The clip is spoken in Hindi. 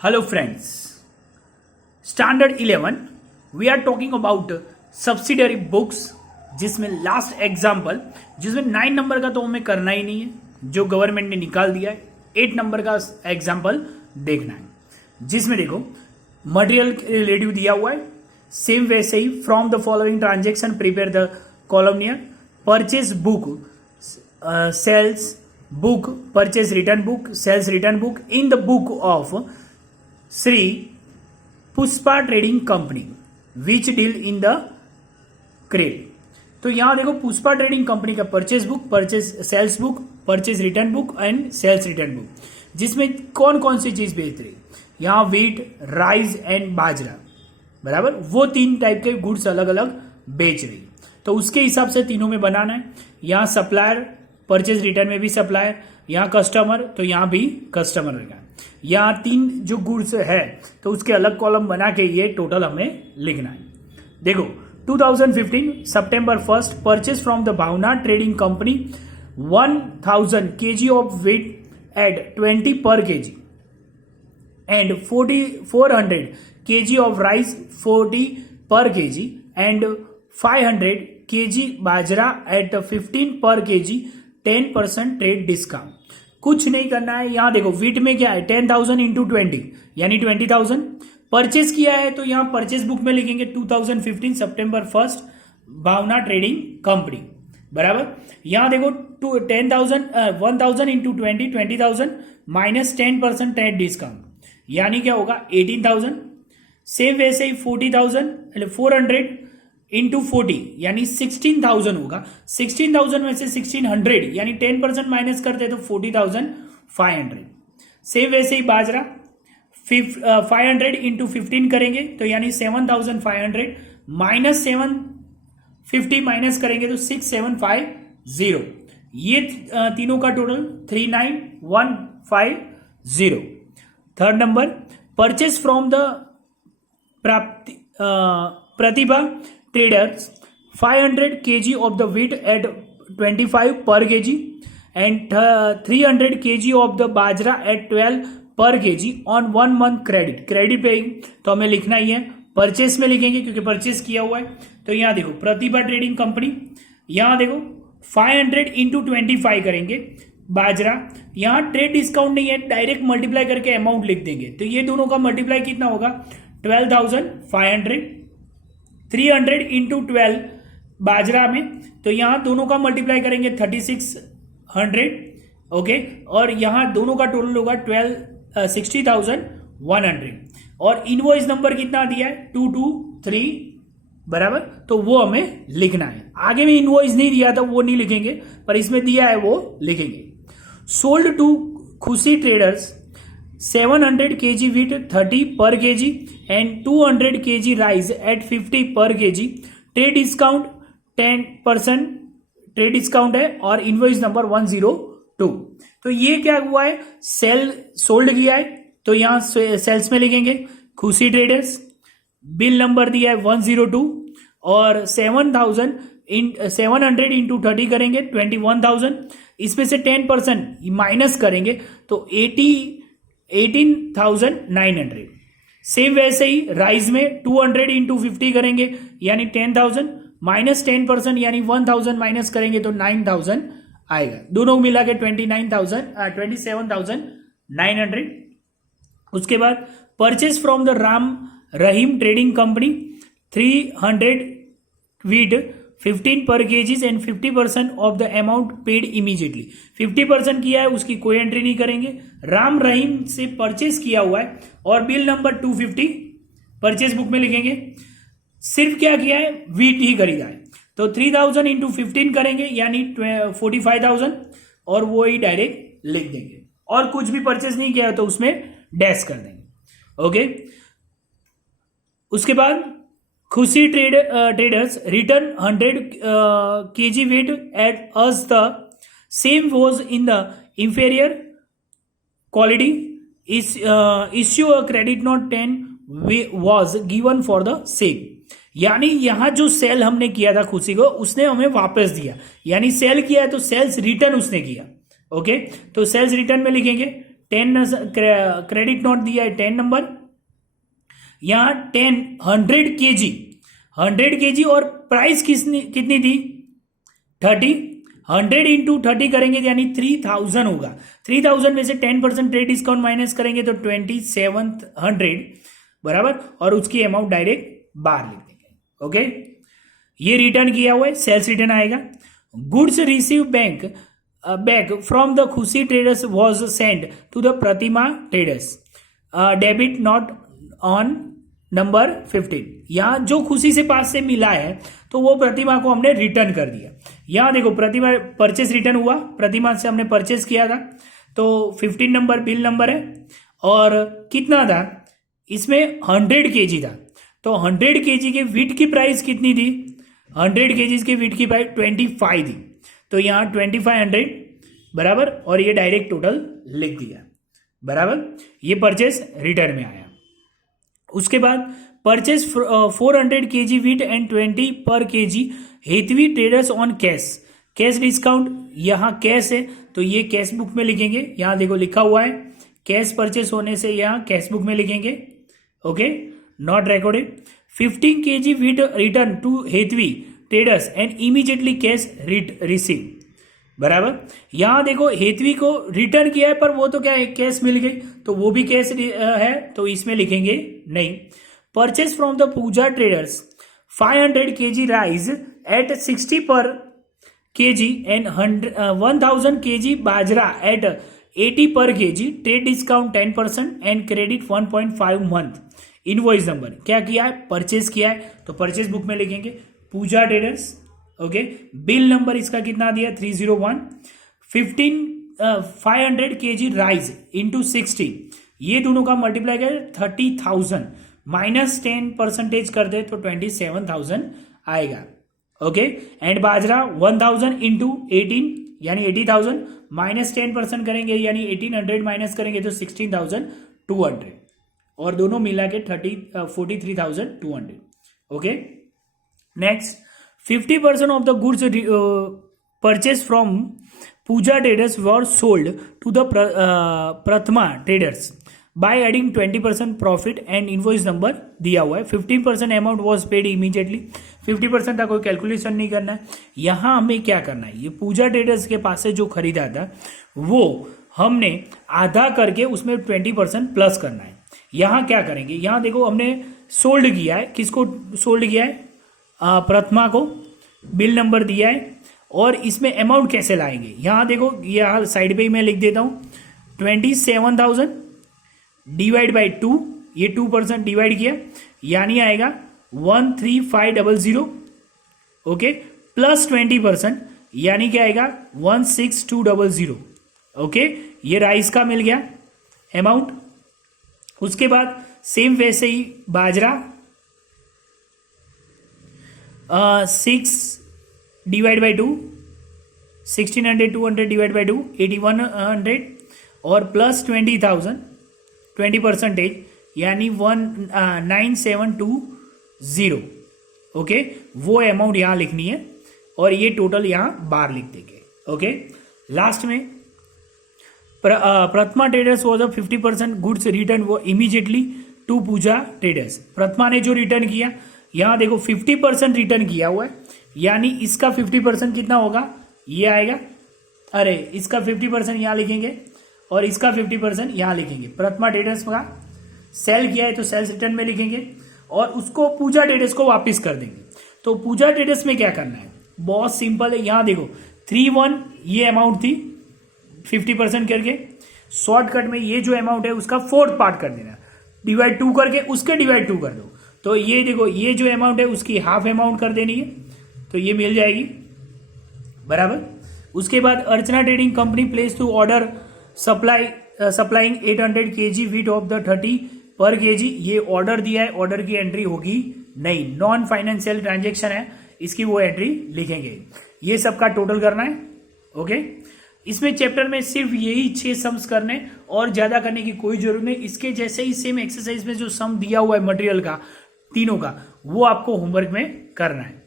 Hello friends, Standard 11 we are talking about subsidiary books जिसमें लास्ट एग्जाम्पल जिसमें 9 नंबर का तो हमें करना ही नहीं है जो गवर्नमेंट ने निकाल दिया है। 8 नंबर का एग्जाम्पल देखना है जिसमें देखो मटेरियल रिलेटिव दिया हुआ है। सेम वैसे ही from the following transaction prepare the column near purchase book sales book purchase return book sales return book in the book of Shri Pushpa trading company which deal in the क्रेड। तो यहां देखो पुष्पा ट्रेडिंग कंपनी का purchase book purchase sales book purchase return book and sales return book जिसमें कौन कौन सी चीज बेच रही, यहां व्हीट राइस एंड बाजरा बराबर वो 3 टाइप के गुड्स अलग अलग बेच रही। तो उसके हिसाब से तीनों में बनाना है। यहां सप्लायर परचेज रिटर्न में भी सप्लायर, यहां कस्टमर तो यहां भी कस्टमर रहेगा। यहां 3 जो गुड्स है तो उसके अलग कॉलम बना के ये टोटल हमें लिखना है। देखो 2015 September 1 purchase from the Bhavna trading company 1000 kg of wheat at 20 per kg and 400 kg of rice 40 per kg and 500 kg bajra at 15 per kg 10% trade discount. कुछ नहीं करना है। यहां देखो व्हीट में क्या है 10,000 इंटू 20 यानी 20,000 परचेज किया है तो यहां परचेज बुक में लिखेंगे 2015 सितंबर 1 भावना ट्रेडिंग कंपनी बराबर। यहां देखो 10,000 इंटू 20,000 माइनस 10% ट्रेड डिस्काउंट यानी क्या होगा 18,000। सेम वैसे ही 40,000 400 इंटू 40 यानी 16,000 होगा। 16,000 में से 1600 यानी 10% माइनस करते तो 40,500। सेम वैसे ही बाजरा 500 इंटू 15 करेंगे तो यानी 7,500 माइनस 750 माइनस करेंगे तो 6,750। ये तीनों का total 39,150। Third number purchase from the Pratibha traders 500 kg of the wheat at 25 per kg and 300 kg of the bajra at 12 per kg on 1 month credit। Credit paying तो हमें लिखना ही है, परचेस में लिखेंगे क्योंकि परचेस किया हुआ है। तो यहां देखो प्रतिभा ट्रेडिंग कंपनी, यहां देखो 500 इंटू 25 करेंगे बाजरा, यहां ट्रेड डिस्काउंट नहीं है डायरेक्ट मल्टीप्लाई करके अमाउंट लिख देंगे तो ये दोनों का मल्टीप्लाई कितना होगा 12,500। 300 इंटू 12 बाजरा में तो यहां दोनों का मल्टीप्लाई करेंगे 3600 ओके और यहां दोनों का टोटल होगा 60,100 और इनवॉइस नंबर कितना दिया है 223 बराबर। तो वो हमें लिखना है। आगे में इनवॉइस नहीं दिया था वो नहीं लिखेंगे पर इसमें दिया है वो लिखेंगे। सोल्ड टू खुशी traders 700 kg wheat 30 per kg and 200 kg rice at 50 per kg trade discount 10% trade discount है और इनवॉइस नंबर 102। तो ये क्या हुआ है सेल सोल्ड किया है तो यहां सेल्स में लिखेंगे खुशी ट्रेडर्स। बिल नंबर दिया है 102 और 700 इंटू 30 करेंगे 21,000। इसमें से 10% माइनस करेंगे तो 18,900। सेम वैसे ही राइस में 200 इंटू 50 करेंगे यानी 10,000 माइनस 10% यानी 1,000 माइनस करेंगे तो 9,000 आएगा। दोनों मिला के 27,900। उसके बाद purchase from the Ram Rahim trading company 300 wheat 15 पर KGs and 50% of the amount paid immediately. 50% किया है उसकी कोई एंट्री नहीं करेंगे। राम रहीम से परचेज किया हुआ है और बिल नंबर 250 परचेज बुक में लिखेंगे। सिर्फ क्या किया है व्हीट ही खरीदा है तो 3,000 इंटू 15 करेंगे यानी 45,000 और वो ही डायरेक्ट लिख देंगे और कुछ भी परचेज नहीं किया है तो उसमें डैश कर देंगे ओके। उसके बाद खुशी traders return 100 kg weight at us the same was in the inferior quality issue a credit note 10 was given for the same। यानी यहां जो सेल हमने किया था खुशी को उसने हमें वापस दिया यानी सेल किया है तो सेल्स रिटर्न उसने किया ओके। तो सेल्स रिटर्न में लिखेंगे क्रेडिट नोट दिया है 10 नंबर, यहाँ 100 kg और प्राइस कितनी थी 30, 100 इंटू 30 करेंगे यानी 3000 होगा। 3000 में से 10% ट्रेड डिस्काउंट माइनस करेंगे तो 2700 बराबर, और उसकी अमाउंट डायरेक्ट बाहर लिख देंगे। ओके, ये रिटर्न किया हुआ है, सेल्स रिटर्न आएगा। Goods receive back from the Khushi traders was send to the Pratima traders, debit not on number 15। यहाँ जो खुशी से पास से मिला है तो वो प्रतिमा को हमने रिटर्न कर दिया। यहाँ देखो प्रतिमा परचेस रिटर्न हुआ, प्रतिमा से हमने परचेस किया था तो 15 नंबर बिल नंबर है, और कितना था इसमें 100 kg था, तो 100 kg के वीट की प्राइस कितनी थी, 100 kg के वीट की प्राइस 25 थी, तो यहाँ 2500 बराबर, और ये डायरेक्ट टोटल लिख दिया बराबर। ये परचेस रिटर्न में आया। उसके बाद परचेस 400 kg वीट एंड 20 पर kg Hetvi traders on cash discount, यहाँ कैश है तो ये कैश बुक में लिखेंगे, यहाँ देखो लिखा हुआ है कैश परचेस होने से यहाँ कैश बुक में लिखेंगे। Okay, not recorded. 15 kg wheat return to Hetvi traders and immediately cash receive बराबर। यहाँ देखो हेतवी को रिटर्न किया है पर वो तो क्या है कैश मिल गई, तो वो भी कैश है तो इसमें लिखेंगे नहीं। Purchase from the Pooja traders 500 kg rice at 60 per kg and 1000 kg bajra at 80 per kg, trade discount 10% and credit 1.5 month. Invoice number क्या किया है, परचेस किया है तो परचेस बुक में लिखेंगे पूजा ट्रेडर्स। ओके, बिल नंबर इसका कितना दिया 301। 500 kg राइस इंटू 60, ये दोनों का मल्टीप्लाई करें 30,000 माइनस 10% कर दे तो 27,000 आएगा। ओके, एंड बाजरा 1000 इंटू 18 यानी 80,000 माइनस 10% करेंगे यानी 1800 माइनस करेंगे तो 16,200, और दोनों मिला के 43,200। Okay, next 50% of the goods purchased from Puja traders were sold to the Prathama traders by adding 20% profit and invoice number दिया हुआ है। 15% amount was paid immediately। 50% का कोई कैलकुलेशन नहीं करना है। यहाँ हमें क्या करना है, ये पूजा ट्रेडर्स के पास से जो खरीदा था वो हमने आधा करके उसमें 20% प्लस करना है। यहाँ क्या करेंगे, यहाँ देखो हमने सोल्ड किया है, किसको सोल्ड किया है, प्रथमा को, बिल नंबर दिया है, और इसमें अमाउंट कैसे लाएंगे, यहाँ देखो यहाँ साइड पे ही मैं लिख देता हूँ 27,000 डिवाइड बाई 2, ये 2% डिवाइड किया यानी आएगा 13,500। ओके, प्लस 20% यानी क्या आएगा 16,200। ओके, ये राइस का मिल गया अमाउंट। उसके बाद सेम वैसे ही बाजरा 6 डिवाइड बाई 2, 1600 200 डिवाइड बाई 2 8100, और प्लस 20,000 20% यानी 19,720। ओके, वो अमाउंट यहाँ लिखनी है और ये टोटल यहाँ बाहर लिख देंगे। ओके, लास्ट में प्रथमा traders was a 50% goods return वो इमीडिएटली टू पूजा ट्रेडर्स। प्रथमा ने जो रिटर्न किया, यहाँ देखो 50% रिटर्न किया हुआ है यानी इसका 50% कितना होगा, ये आएगा, अरे इसका 50% यहाँ लिखेंगे और इसका 50% यहाँ लिखेंगे। प्रथमा ट्रेडर्स का सेल किया है तो सेल्स रिटर्न में लिखेंगे और उसको पूजा ट्रेडर्स को वापस कर देंगे। तो पूजा ट्रेडर्स में क्या करना है, बहुत सिंपल है। यहाँ देखो 31 ये अमाउंट थी 50% करके, शॉर्टकट में ये जो अमाउंट है उसका 4th पार्ट कर देना, डिवाइड 2 करके उसके डिवाइड 2 कर दो। तो ये देखो ये जो अमाउंट है उसकी हाफ अमाउंट कर देनी है तो ये मिल जाएगी बराबर। उसके बाद Archana trading company place to order supplying 800 kg wheat of the 30 per kg। ये ऑर्डर दिया है, ऑर्डर की एंट्री होगी नहीं, नॉन फाइनेंशियल ट्रांजेक्शन है, इसकी वो एंट्री लिखेंगे। ये सबका टोटल करना है। ओके, इसमें चैप्टर में सिर्फ यही 6 सम्स करने और ज्यादा करने की कोई जरूरत नहीं। इसके जैसे ही सेम एक्सरसाइज में जो सम दिया हुआ है मटेरियल का तीनों का, वो आपको होमवर्क में करना है।